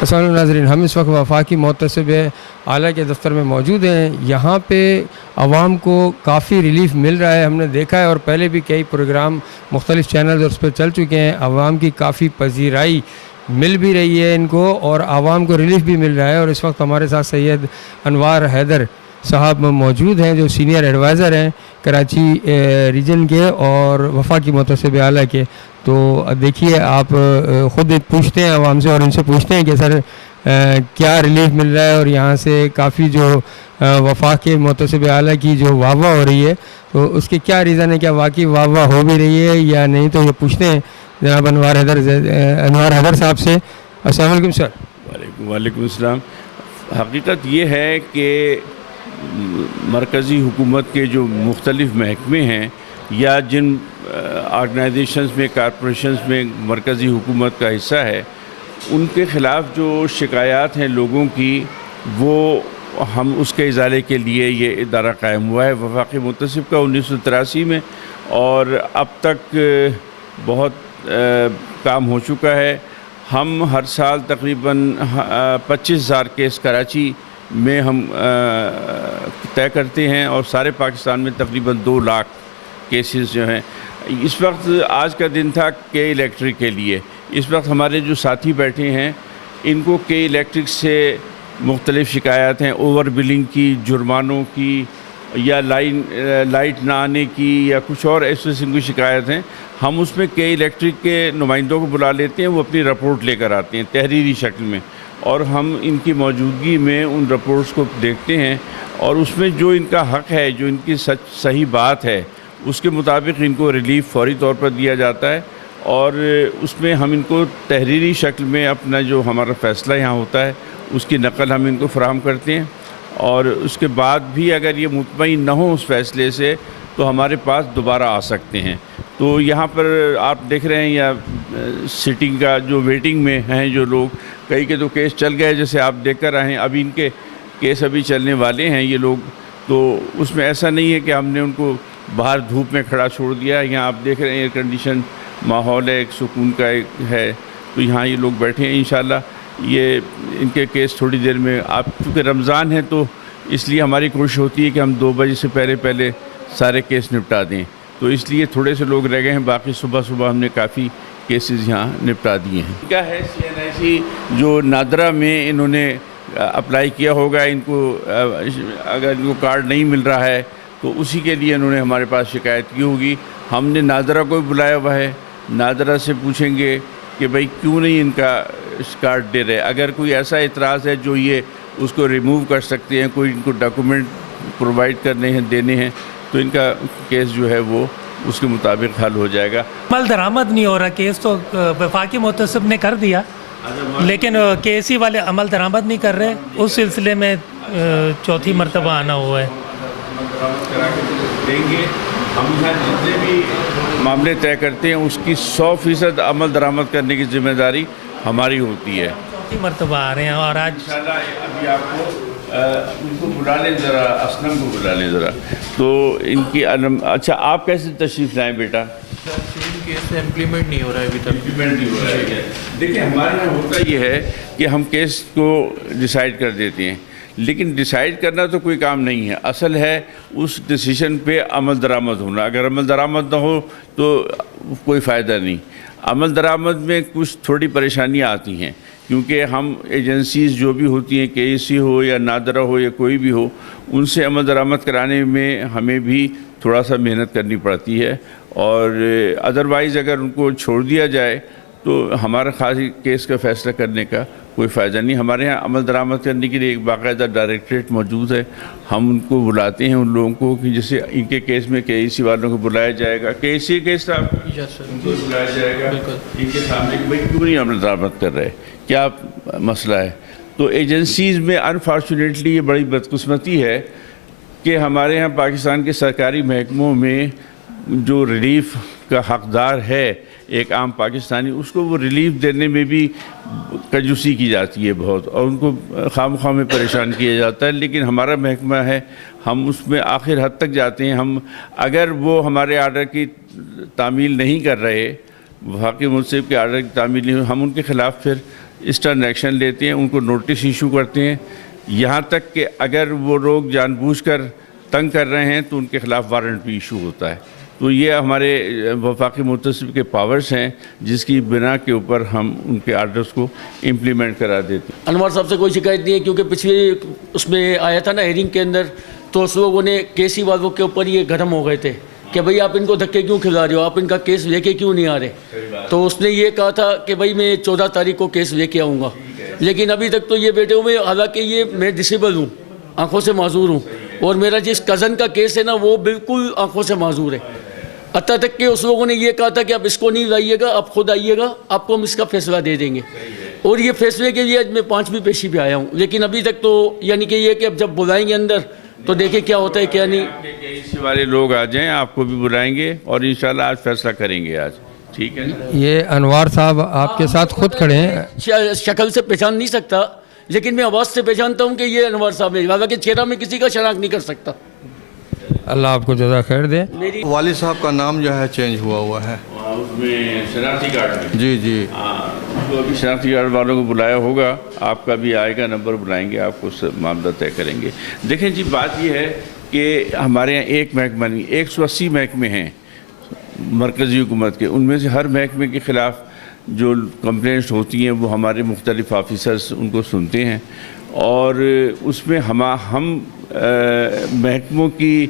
السلام علیکم ناظرین، ہم اس وقت وفاقی محتسب اعلیٰ کے دفتر میں موجود ہیں۔ یہاں پہ عوام کو کافی ریلیف مل رہا ہے، ہم نے دیکھا ہے، اور پہلے بھی کئی پروگرام مختلف چینلز اور اس پہ چل چکے ہیں۔ عوام کی کافی پذیرائی مل بھی رہی ہے ان کو، اور عوام کو ریلیف بھی مل رہا ہے۔ اور اس وقت ہمارے ساتھ سید انوار حیدر صاحب موجود ہیں جو سینئر ایڈوائزر ہیں کراچی ریجن کے اور وفاقی محتسب اعلیٰ کے۔ تو دیکھیے، آپ خود پوچھتے ہیں عوام سے اور ان سے پوچھتے ہیں کہ سر کیا ریلیف مل رہا ہے، اور یہاں سے کافی جو وفاق کے محتسب اعلیٰ کی جو واہ واہ ہو رہی ہے تو اس کے کیا ریزن ہے، کیا واقعی واہ واہ ہو بھی رہی ہے یا نہیں؟ تو یہ پوچھتے ہیں جناب انوار حیدر صاحب سے۔ السلام علیکم سر۔ وعلیکم السلام۔ حقیقت یہ ہے کہ مرکزی حکومت کے جو مختلف محکمے ہیں یا جن آرگنائزیشنز میں، کارپوریشنز میں مرکزی حکومت کا حصہ ہے، ان کے خلاف جو شکایات ہیں لوگوں کی، وہ ہم اس کے ازالے کے لیے یہ ادارہ قائم ہوا ہے وفاقی محتسب کا 1983 میں، اور اب تک بہت کام ہو چکا ہے۔ ہم ہر سال تقریباً 25,000 کیس کراچی میں ہم طے کرتے ہیں، اور سارے پاکستان میں تقریباً 2 لاکھ کیسز جو ہیں۔ اس وقت آج کا دن تھا کے الیکٹرک کے لیے۔ اس وقت ہمارے جو ساتھی بیٹھے ہیں ان کو کے الیکٹرک سے مختلف شکایات ہیں، اوور بلنگ کی، جرمانوں کی، یا لائٹ نہ آنے کی، یا کچھ اور ایسے قسم کی شکایت ہیں۔ ہم اس میں کے الیکٹرک کے نمائندوں کو بلا لیتے ہیں، وہ اپنی رپورٹ لے کر آتے ہیں تحریری شکل میں، اور ہم ان کی موجودگی میں ان رپورٹس کو دیکھتے ہیں، اور اس میں جو ان کا حق ہے، جو ان کی صحیح بات ہے، اس کے مطابق ان کو ریلیف فوری طور پر دیا جاتا ہے، اور اس میں ہم ان کو تحریری شکل میں اپنا جو ہمارا فیصلہ یہاں ہوتا ہے اس کی نقل ہم ان کو فراہم کرتے ہیں، اور اس کے بعد بھی اگر یہ مطمئن نہ ہو اس فیصلے سے تو ہمارے پاس دوبارہ آ سکتے ہیں۔ تو یہاں پر آپ دیکھ رہے ہیں، یا سٹنگ کا جو ویٹنگ میں ہیں جو لوگ، کئی کے تو کیس چل گئے، جیسے آپ دیکھ کر آئے ہیں، ابھی ان کے کیس ابھی چلنے والے ہیں یہ لوگ۔ تو اس میں ایسا نہیں ہے کہ ہم نے ان کو باہر دھوپ میں کھڑا چھوڑ دیا۔ یہاں آپ دیکھ رہے ہیں ایئر کنڈیشن ماحول ہے، ایک سکون کا ایک ہے، تو یہاں یہ لوگ بیٹھے ہیں۔ انشاءاللہ یہ ان کے کیس تھوڑی دیر میں، آپ چونکہ رمضان ہے تو اس لیے ہماری کوشش ہوتی ہے کہ ہم 2 بجے سے پہلے سارے کیس نپٹا دیں، تو اس لیے تھوڑے سے لوگ رہ گئے ہیں، باقی صبح ہم نے کافی کیسز یہاں نپٹا دیے ہیں۔ کیا ہے CNIC جو نادرہ میں انہوں نے اپلائی کیا ہوگا، ان کو اگر ان کو کارڈ نہیں مل رہا ہے تو اسی کے لیے انہوں نے ہمارے پاس شکایت کی ہوگی۔ ہم نے نادرہ کو بھی بلایا ہوا ہے، نادرہ سے پوچھیں گے کہ بھئی کیوں نہیں ان کا کارڈ دے رہے۔ اگر کوئی ایسا اعتراض ہے جو یہ اس کو ریموو کر سکتے ہیں، کوئی ان کو ڈاکومنٹ پرووائڈ کرنے ہیں، دینے ہیں، تو ان کا کیس جو ہے وہ اس کے مطابق حل ہو جائے گا۔ عمل درآمد نہیں ہو رہا، کیس تو وفاقی محتسب نے کر دیا، لیکن کیسی والے عمل درآمد نہیں کر رہے، اس سلسلے میں 4تھی مرتبہ آنا ہوا ہے۔ دیں گے ہم یہاں جتنے بھی معاملے طے کرتے ہیں اس کی 100% عمل درآمد کرنے کی ذمہ داری ہماری ہوتی ہے۔ 4تھی مرتبہ آ رہے ہیں، اور آج انشاءاللہ ابھی آپ کو ان کو بلا لیں ذرا، اسلم کو بلا لیں ذرا، تو ان کی اچھا آپ کیسے تشریف لائیں بیٹا؟ کیس امپلیمنٹ نہیں ہو رہا ہے ابھی تک۔ امپلیمنٹ نہیں ہو رہا ہے۔ دیکھیں ہمارے یہاں ہوتا یہ ہے کہ ہم کیس کو ڈیسائیڈ کر دیتے ہیں، لیکن ڈیسائیڈ کرنا تو کوئی کام نہیں ہے، اصل ہے اس ڈیسیشن پہ عمل درآمد ہونا۔ اگر عمل درآمد نہ ہو تو کوئی فائدہ نہیں۔ عمل درآمد میں کچھ تھوڑی پریشانیاں آتی ہیں، کیونکہ ہم ایجنسیز جو بھی ہوتی ہیں، KEC ہو یا نادرہ ہو یا کوئی بھی ہو، ان سے عمل درآمد کرانے میں ہمیں بھی تھوڑا سا محنت کرنی پڑتی ہے، اور ادروائز اگر ان کو چھوڑ دیا جائے تو ہمارا خاص کیس کا فیصلہ کرنے کا کوئی فائدہ نہیں۔ ہمارے ہاں عمل درآمد کرنے کے لیے ایک باقاعدہ ڈائریکٹریٹ موجود ہے، ہم ان کو بلاتے ہیں، ان لوگوں کو، کہ جیسے ان کے کیس میں KEC والوں کو بلایا جائے گا، KEC کیس تھا ان کو بلایا جائے گا ان کے سامنے کہ بھائی کیوں نہیں عمل درآمد کر رہے، کیا مسئلہ ہے۔ تو ایجنسیز میں انفارچونیٹلی یہ بڑی بدقسمتی ہے کہ ہمارے ہاں پاکستان کے سرکاری محکموں میں جو ریلیف کا حقدار ہے ایک عام پاکستانی، اس کو وہ ریلیف دینے میں بھی کنجوسی کی جاتی ہے بہت، اور ان کو خام خواہ میں پریشان کیا جاتا ہے۔ لیکن ہمارا محکمہ ہے، ہم اس میں آخر حد تک جاتے ہیں۔ ہم اگر وہ ہمارے آرڈر کی تعمیل نہیں کر رہے، وفاقی محتسب کے آرڈر کی تعمیل نہیں، ہم ان کے خلاف پھر اسٹرن ایکشن لیتے ہیں، ان کو نوٹس ایشو کرتے ہیں، یہاں تک کہ اگر وہ لوگ جان بوجھ کر تنگ کر رہے ہیں تو ان کے خلاف وارنٹ بھی ایشو ہوتا ہے۔ تو یہ ہمارے وفاقی محتسب کے پاورز ہیں جس کی بنا کے اوپر ہم ان کے آرڈرز کو امپلیمنٹ کرا دیتے ہیں۔ انوار صاحب سے کوئی شکایت نہیں ہے، کیونکہ پچھلے اس میں آیا تھا نا ہیئرنگ کے اندر، تو اس لوگوں نے کیسی والوں کے اوپر یہ گرم ہو گئے تھے کہ بھئی آپ ان کو دھکے کیوں کھلا رہے ہو، آپ ان کا کیس لے کے کیوں نہیں آ رہے۔ تو اس نے یہ کہا تھا کہ بھئی میں 14 تاریخ کو کیس لے کے آؤں گا، لیکن ابھی تک تو یہ بیٹھے ہوئے، حالانکہ یہ میں ڈسیبل ہوں، آنکھوں سے معذور ہوں، اور میرا جس کزن کا کیس ہے نا وہ بالکل آنکھوں سے معذور ہے، حتیٰ تک کہ اس لوگوں نے یہ کہا تھا کہ آپ اس کو نہیں لائیے گا، آپ خود آئیے گا، آپ کو ہم اس کا فیصلہ دے دیں گے۔ اور یہ فیصلے کے لیے آج میں 5ویں پیشی پہ آیا ہوں، لیکن ابھی تک تو یعنی کہ یہ کہ اب جب بلائیں گے اندر تو دیکھیں کیا ہوتا ہے کیا نہیں۔ کیس والے لوگ آ جائیں، آپ کو بھی بلائیں گے اور انشاءاللہ آج فیصلہ کریں گے آج، ٹھیک ہے نا؟ یہ انوار صاحب آپ کے ساتھ خود کھڑے ہیں، شکل سے پہچان نہیں سکتا، لیکن میں آواز سے پہچانتا ہوں کہ یہ انوار صاحب ہے، حالانکہ چہرہ میں کسی کا شناخت نہیں کر سکتا۔ اللہ آپ کو جزا خیر دے۔ والد صاحب کا نام جو ہے چینج ہوا ہے۔ اس میں شناختی کارڈ میں جی جی تو ابھی شناختی کارڈ والوں کو بلایا ہوگا، آپ کا بھی آئے گا، نمبر بلائیں گے، آپ کو معاملہ طے کریں گے۔ دیکھیں جی، بات یہ ہے کہ ہمارے یہاں ایک محکمہ نہیں، 180 محکمے ہیں مرکزی حکومت کے، ان میں سے ہر محکمے کے خلاف جو کمپلینٹس ہوتی ہیں وہ ہمارے مختلف آفیسرز ان کو سنتے ہیں، اور اس میں ہم محکموں کی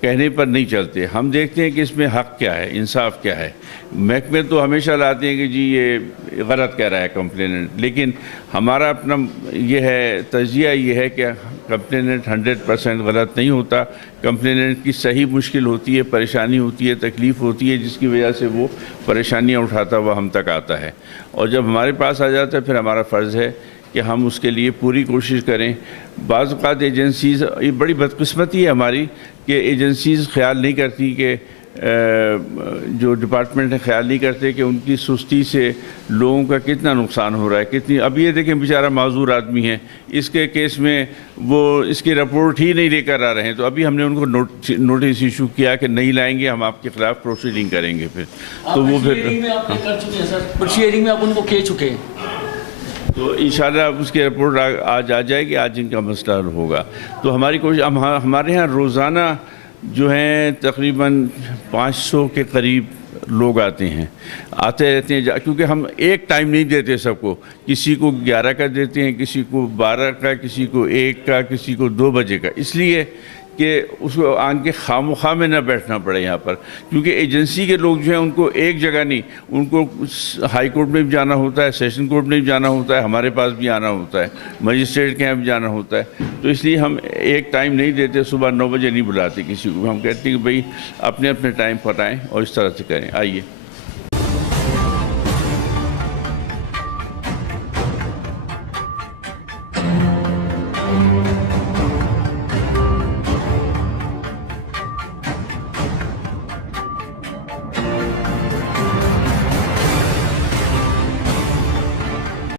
کہنے پر نہیں چلتے، ہم دیکھتے ہیں کہ اس میں حق کیا ہے، انصاف کیا ہے۔ محکمے تو ہمیشہ لاتے ہیں کہ جی یہ غلط کہہ رہا ہے کمپلیننٹ، لیکن ہمارا اپنا یہ ہے تجزیہ، یہ ہے کہ کمپلیننٹ 100% غلط نہیں ہوتا، کمپلیننٹ کی صحیح مشکل ہوتی ہے، پریشانی ہوتی ہے، تکلیف ہوتی ہے، جس کی وجہ سے وہ پریشانیاں اٹھاتا ہوا ہم تک آتا ہے، اور جب ہمارے پاس آ جاتا ہے پھر ہمارا فرض ہے کہ ہم اس کے لیے پوری کوشش کریں۔ بعض اوقات ایجنسیز، یہ بڑی بدقسمتی ہے ہماری کہ ایجنسیز خیال نہیں کرتی کہ جو ڈپارٹمنٹ ہے خیال نہیں کرتے کہ ان کی سستی سے لوگوں کا کتنا نقصان ہو رہا ہے، کتنی۔ اب یہ دیکھیں بیچارہ معذور آدمی ہے، اس کے کیس میں وہ اس کی رپورٹ ہی نہیں لے کر آ رہے ہیں، تو ابھی ہم نے ان کو نوٹس ایشو کیا کہ نہیں لائیں گے، ہم آپ کے خلاف پروسیڈنگ کریں گے پھر، تو وہ پھر آپ نے کر چکے ہیں سر، پرچی ہیئرنگ میں آپ ان کو کہہ چکے ہیں، تو انشاءاللہ اس کی رپورٹ آج آ جائے گی، آج ان کا مسئلہ حل ہوگا۔ تو ہماری کوشش، ہمارے ہاں روزانہ جو ہیں تقریباً 500 کے قریب لوگ آتے رہتے ہیں، کیونکہ ہم ایک ٹائم نہیں دیتے سب کو، کسی کو 11 کا دیتے ہیں، کسی کو 12 کا، کسی کو 1 کا، کسی کو 2 بجے کا، اس لیے کہ اس کو آن کے خواہ میں نہ بیٹھنا پڑے یہاں پر، کیونکہ ایجنسی کے لوگ جو ہیں ان کو ایک جگہ نہیں، ان کو ہائی کورٹ میں بھی جانا ہوتا ہے، سیشن کورٹ میں بھی جانا ہوتا ہے، ہمارے پاس بھی آنا ہوتا ہے، مجسٹریٹ کے یہاں بھی جانا ہوتا ہے، تو اس لیے ہم ایک ٹائم نہیں دیتے، صبح 9 بجے نہیں بلاتے کسی کو، ہم کہتے ہیں کہ بھئی اپنے اپنے ٹائم پر آئیں اور اس طرح سے کریں۔ آئیے۔